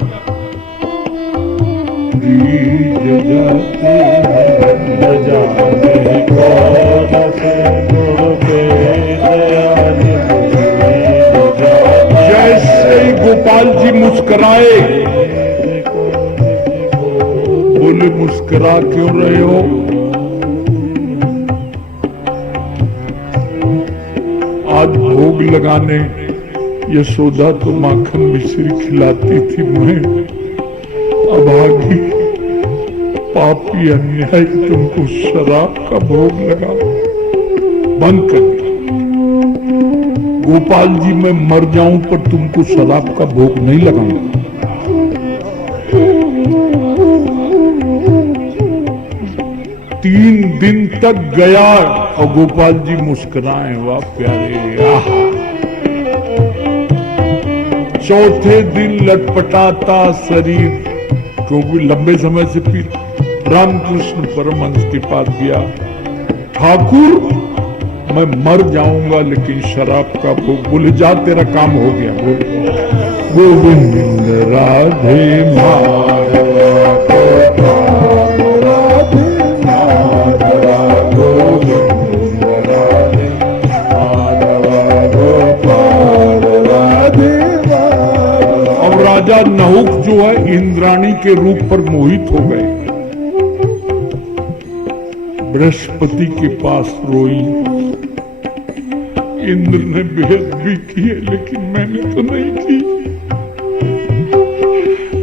जैसे ही गोपाल जी मुस्कुराए, बोले मुस्कुरा क्यों रहे हो? आज भोग लगाने यशोदा तो माखन मिश्री खिलाती थी, मैं अभागी पापी अन्याय तुमको शराब का भोग लगा। बंद कर दिया। गोपाल जी मैं मर जाऊं पर तुमको शराब का भोग नहीं लगाऊंगा। 3 दिन तक गया और गोपाल जी मुस्कुराए, वाह प्यारे। चौथे दिन लटपटाता शरीर, क्योंकि लंबे समय से पी, रामकृष्ण परमहंस के पास गया। ठाकुर मैं मर जाऊंगा लेकिन शराब का भोग। बोले जा तेरा काम हो गया। बोले गोविंद राधे माधव राजा नहुक जो है इंद्राणी के रूप पर मोहित हो गए। बृहस्पति के पास रोई। इंद्र ने बेइज्जती की है लेकिन मैंने तो नहीं की।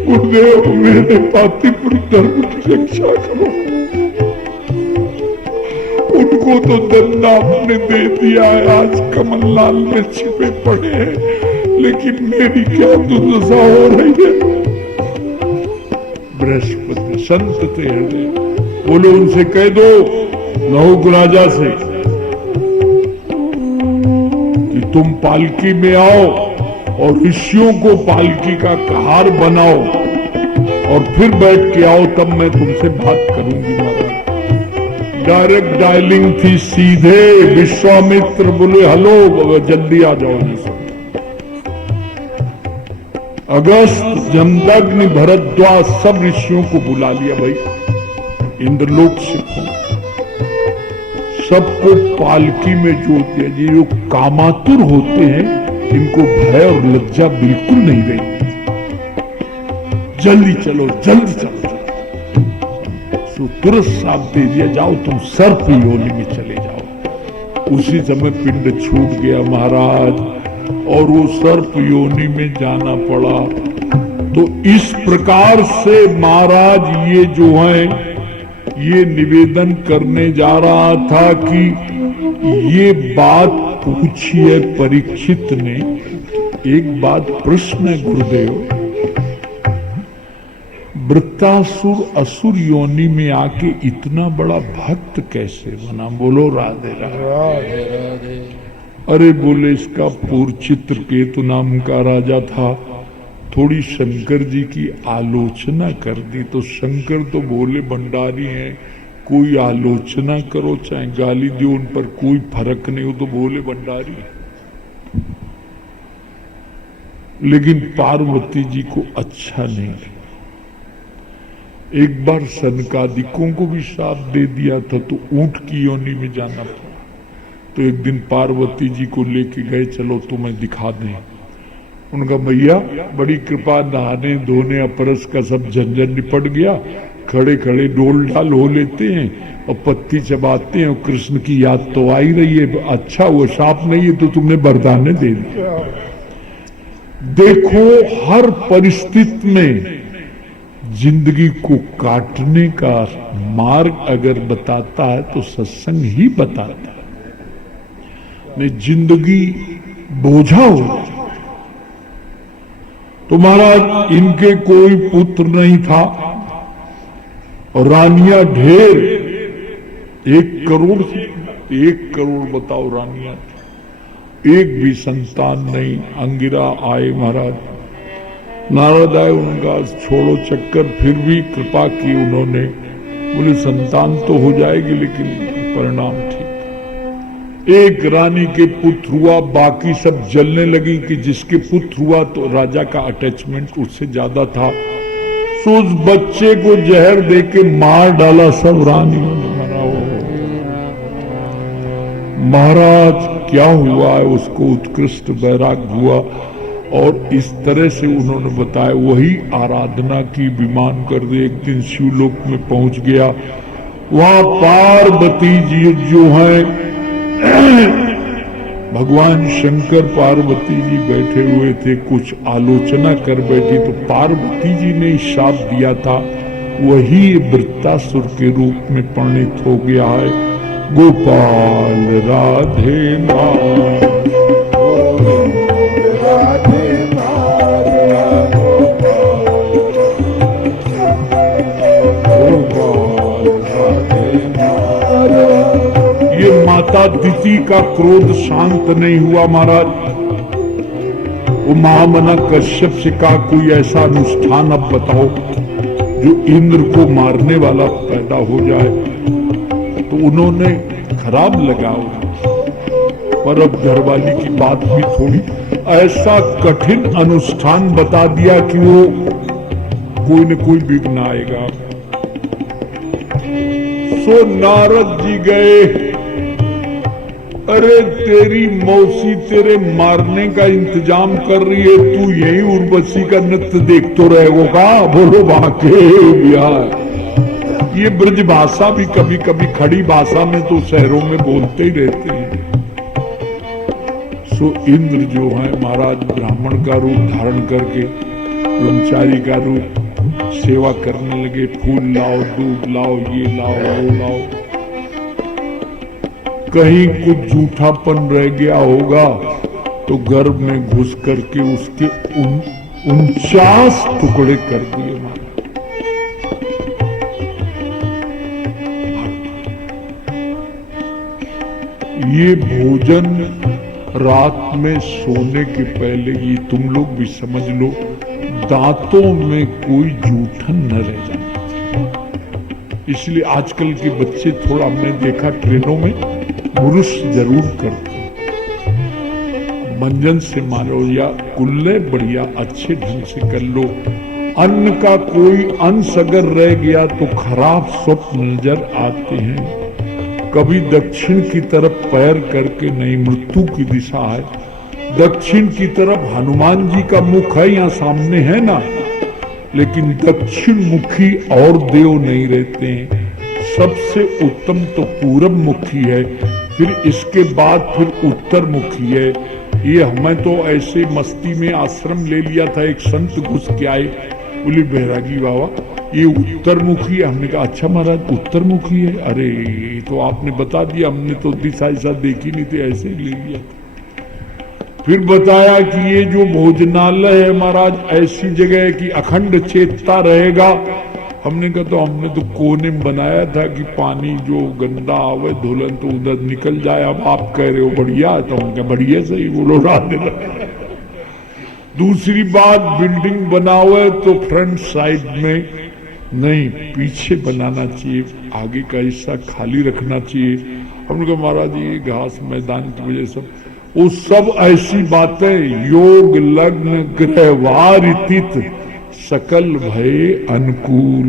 गुरुदेव मेरे पातिपुत्र धर्म की रक्षा करो। उनको तो दंड आपने दे दिया है, आज कमललाल में छिपे पड़े हैं, लेकिन मेरी क्या दुर्दशा हो रही है। बृहस्पति संत थे हृदय, बोलो उनसे कह दो नहुक राजा से कि तुम पालकी में आओ और ऋषियों को पालकी का कहार बनाओ और फिर बैठ के आओ, तब मैं तुमसे बात करूंगी। महाराज डायरेक्ट डायलिंग थी सीधे। विश्वामित्र बोले हेलो, जल्दी आ जाओ। अगस्त, जमदग्नि, भरद्वाज सब ऋषियों को बुला लिया। भाई इंद्रलोक से सबको पालकी में जोत दिया। जी जो कामातुर होते हैं इनको भय और लज्जा बिल्कुल नहीं रही। जल्दी चलो, जल्दी चलो। तुरंत साथ दे दिया, जाओ तुम सर्प योनि में चले जाओ। उसी समय पिंड छूट गया महाराज और वो सर्प योनि में जाना पड़ा। तो इस प्रकार से महाराज ये जो है ये निवेदन करने जा रहा था कि ये बात पूछी है परीक्षित ने। एक बात प्रश्न है गुरुदेव, वृत्तासुर असुर योनि में आके इतना बड़ा भक्त कैसे बना? बोलो राधे राधे राधे। अरे बोले इसका पूर्व चित्रकेतु नाम का राजा था, थोड़ी शंकर जी की आलोचना कर दी तो शंकर तो बोले भंडारी हैं, कोई आलोचना करो चाहे गाली दो, उन पर कोई फर्क नहीं हो, तो बोले भंडारी। लेकिन पार्वती जी को अच्छा नहीं लगा। एक बार सनकादिकों को भी श्राप दे दिया था तो ऊंट की योनि में जाना पड़ा। तो एक दिन पार्वती जी को लेके गए, चलो तुम्हें दिखा दें। उनका भैया बड़ी कृपा, नहाने धोने अपरस का सब झंझट निपट गया, खड़े खड़े डोल डाल हो लेते हैं और पत्ती चबाते हैं और कृष्ण की याद तो आ ही रही है। अच्छा वो श्राप नहीं है तो तुमने वरदान दे दिया। देखो हर परिस्थिति में जिंदगी को काटने का मार्ग अगर बताता है तो सत्संग ही बताता है। नहीं जिंदगी बोझा हो जाए। तो महाराज इनके कोई पुत्र नहीं था और रानियां ढेर, 1 करोड़ बताओ रानियां, एक भी संतान नहीं। अंगिरा आए महाराज, नारद आए, उनका छोड़ो चक्कर, फिर भी कृपा की उन्होंने, बोले संतान तो हो जाएगी लेकिन परिणाम ठीक। एक रानी के पुत्र हुआ, बाकी सब जलने लगी कि जिसके पुत्र हुआ तो राजा का अटैचमेंट उससे ज्यादा था। सो उस बच्चे को जहर देके मार डाला सब रानियों ने। महाराज क्या हुआ है, उसको उत्कृष्ट वैराग्य हुआ और इस तरह से उन्होंने बताया। वही आराधना की, विमान कर दे, एक दिन शिवलोक में पहुंच गया। वहां पार्वती जी जो है भगवान शंकर पार्वती जी बैठे हुए थे, कुछ आलोचना कर बैठी तो पार्वती जी ने श्राप दिया था, वही वृत्तासुर के रूप में परिणित हो गया है। गोपाल राधे माधव, राधे माधव, गोपाल राधे माधव। ये माता दिति का क्रोध शांत नहीं हुआ महाराज। वो महामना कश्यप से कहा कोई ऐसा अनुष्ठान अब बताओ जो इंद्र को मारने वाला पैदा हो जाए। तो उन्होंने खराब लगा, पर अब घरवाली की बात भी थोड़ी, ऐसा कठिन अनुष्ठान बता दिया कि वो कोई न कोई विघ्न आएगा। सो नारद जी गए, अरे तेरी मौसी तेरे मारने का इंतजाम कर रही है, तू यही उर्वशी का नृत्य देख तो रहेगा। बोलो वाके बिहार। ये ब्रज भाषा भी कभी कभी खड़ी भाषा में तो शहरों में बोलते ही रहते हैं। सो इंद्र जो है महाराज ब्राह्मण का रूप धारण करके ब्रह्मचारी का रूप सेवा करने लगे। फूल लाओ, दूध लाओ, ये लाओ, वो लाओ। कहीं कुछ जूठापन रह गया होगा तो गर्भ में घुस करके उसके 49 टुकड़े कर दिए। ये भोजन रात में सोने के पहले, ये तुम लोग भी समझ लो, दांतों में कोई जूठन न रह जाए। इसलिए आजकल के बच्चे थोड़ा हमने देखा ट्रेनों में ब्रुश जरूर करते हैं। मंजन से मारो या कुल्ले बढ़िया अच्छे ढंग से कर लो। अन्न का कोई अंश अगर रह गया तो खराब स्वप्न नजर आते हैं। कभी दक्षिण की तरफ पैर करके नहीं, मृत्यु की दिशा है। दक्षिण की तरफ हनुमान जी का मुख है, यहाँ सामने है ना, लेकिन दक्षिण मुखी और देव नहीं रहते हैं। सबसे उत्तम तो पूरब मुखी है, फिर इसके बाद फिर उत्तर मुखी है। ये हमें तो ऐसे मस्ती में आश्रम ले लिया था, एक संत घुस के आए, बोले बैरागी बाबा ये उत्तर मुखी है। हमने कहा अच्छा महाराज उत्तर मुखी है, अरे तो आपने बता दिया, हमने तो दिशा ऐसा देखी नहीं थी, ऐसे ही ले लिया था। फिर बताया कि ये जो भोजनालय है महाराज ऐसी जगह है कि अखंड चेतता रहेगा। हमने कहा तो हमने तो कोने में बनाया था कि पानी जो गंदा आवे धुलन तो उधर निकल जाए, अब आप कह रहे हो बढ़िया, तो हम क्या बढ़िया सही, बोलो राधे। दूसरी बात, बिल्डिंग बनाओ तो फ्रंट साइड में नहीं, पीछे बनाना चाहिए, आगे का हिस्सा खाली रखना चाहिए। हमने कहा महाराज ये घास मैदान की वजह से वो सब ऐसी बातें, योग लग्न ग्रहवार इतित सकल भय अनुकूल।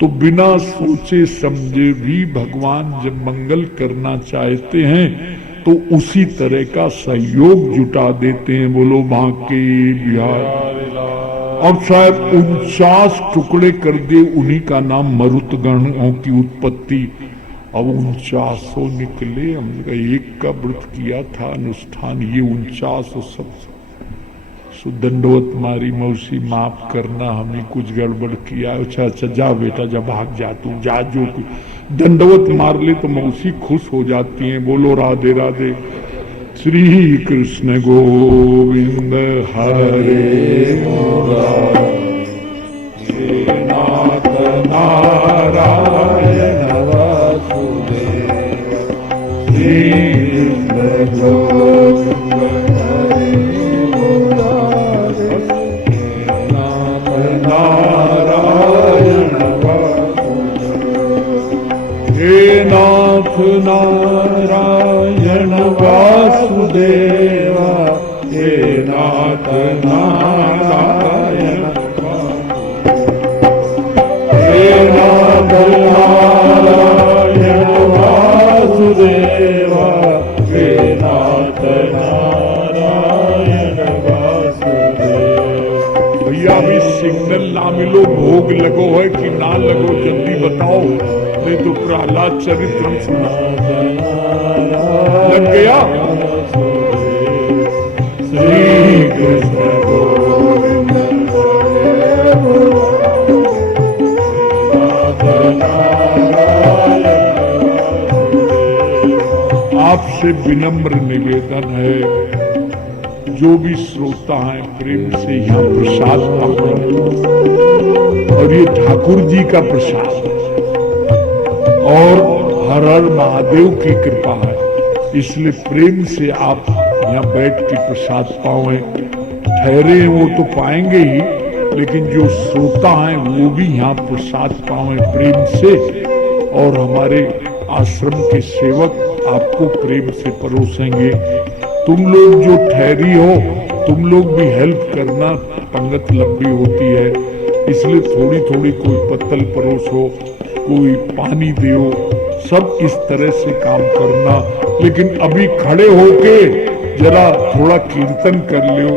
तो बिना सोचे समझे भी भगवान जब मंगल करना चाहते हैं तो उसी तरह का सहयोग जुटा देते हैं। बोलो बांके बिहार। अब शायद 49 टुकड़े कर दे, उन्हीं का नाम मरुतगणों की उत्पत्ति। अब 49 निकले। हमने एक का व्रत किया था अनुष्ठान, ये 49 सब दंडवत मारी, मौसी माफ करना हमें कुछ गड़बड़ किया। अच्छा अच्छा जा बेटा, जा भाग जा, तू जा, जो दंडवत मार ले तो मौसी खुश हो जाती हैं। बोलो राधे राधे। श्री कृष्ण गोविंद हरे नाथ नारायण वासुदेव। श्री कृष्ण गोविंद हरे नाथ नारायण वासुदेव। हे नाथ नारायण वासुदेवा, हे नाथ नारायण, हे नाथ नारायण वासुदेवा, हे नाथ नारायण वासुदेव। भैया अभी सिग्नल ना मिलो, भोग लगो है कि ना लगो, जल्दी बताओ, नहीं तो प्रहलाद चरित्र हम सुना। लग गया। श्री कृष्ण गोविंद आपसे विनम्र निवेदन है, जो भी श्रोता हैं प्रेम से यहाँ प्रसाद पाएं। और ये ठाकुर जी का प्रसाद और हर हर महादेव की कृपा है, इसलिए प्रेम से आप यहाँ बैठ के प्रसाद पाओ। ठहरे वो तो पाएंगे ही, लेकिन जो श्रोता हैं वो भी यहाँ प्रसाद पाओ प्रेम से। और हमारे आश्रम के सेवक आपको प्रेम से परोसेंगे। तुम लोग जो ठहरी हो, तुम लोग भी हेल्प करना, पंगत लंबी होती है, इसलिए थोड़ी थोड़ी कोई पत्तल परोसो, कोई पानी दियो, सब इस तरह से काम करना। लेकिन अभी खड़े होके जरा थोड़ा कीर्तन कर लो।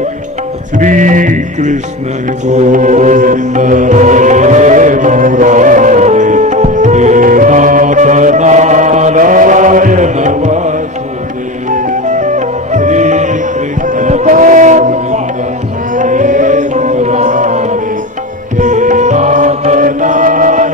श्री कृष्ण गोविंद हे नाथ नारायण वासुदेव। श्री कृष्ण गोविंद हे नाथ नारायण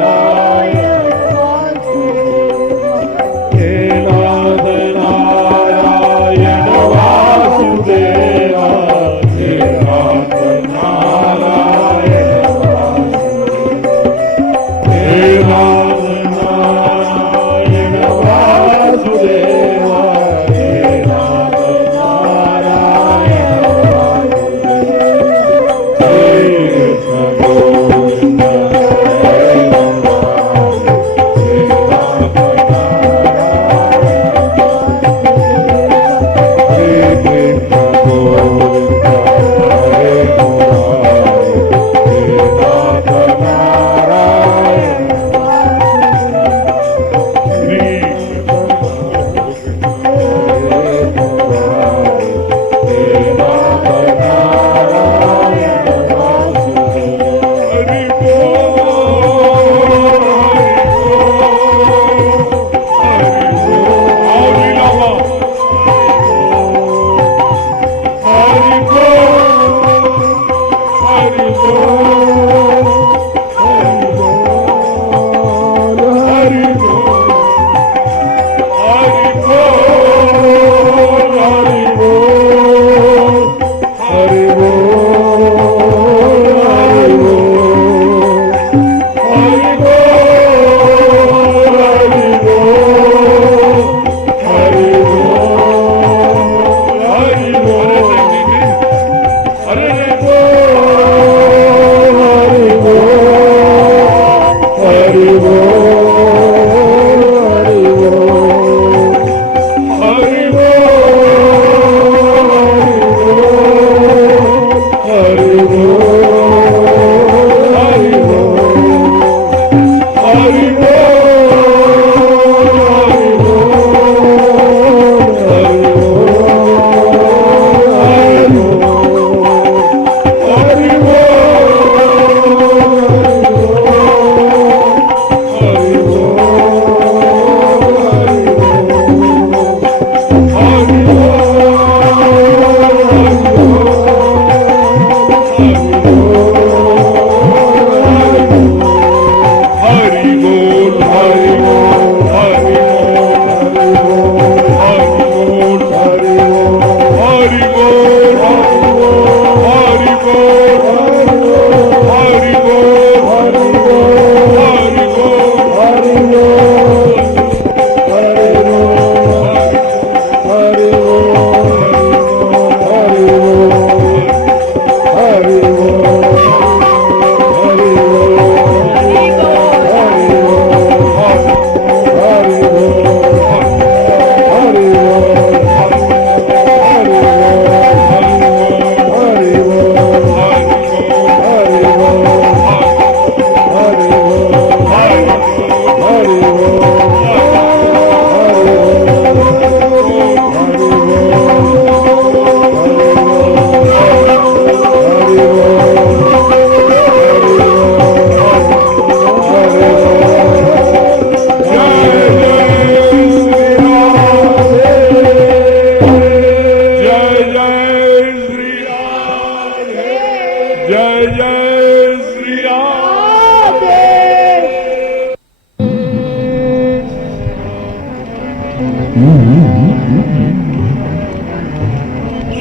जय जय श्री राम।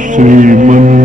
श्रीमन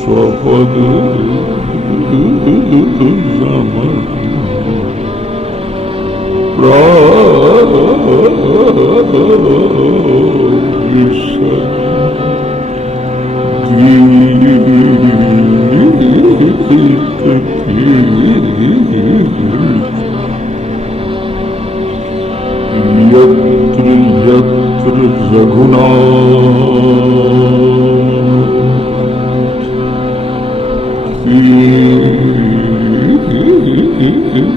स्वपद समर्पण यत्र यत्र रघुनाथ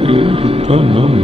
कीर्तनम्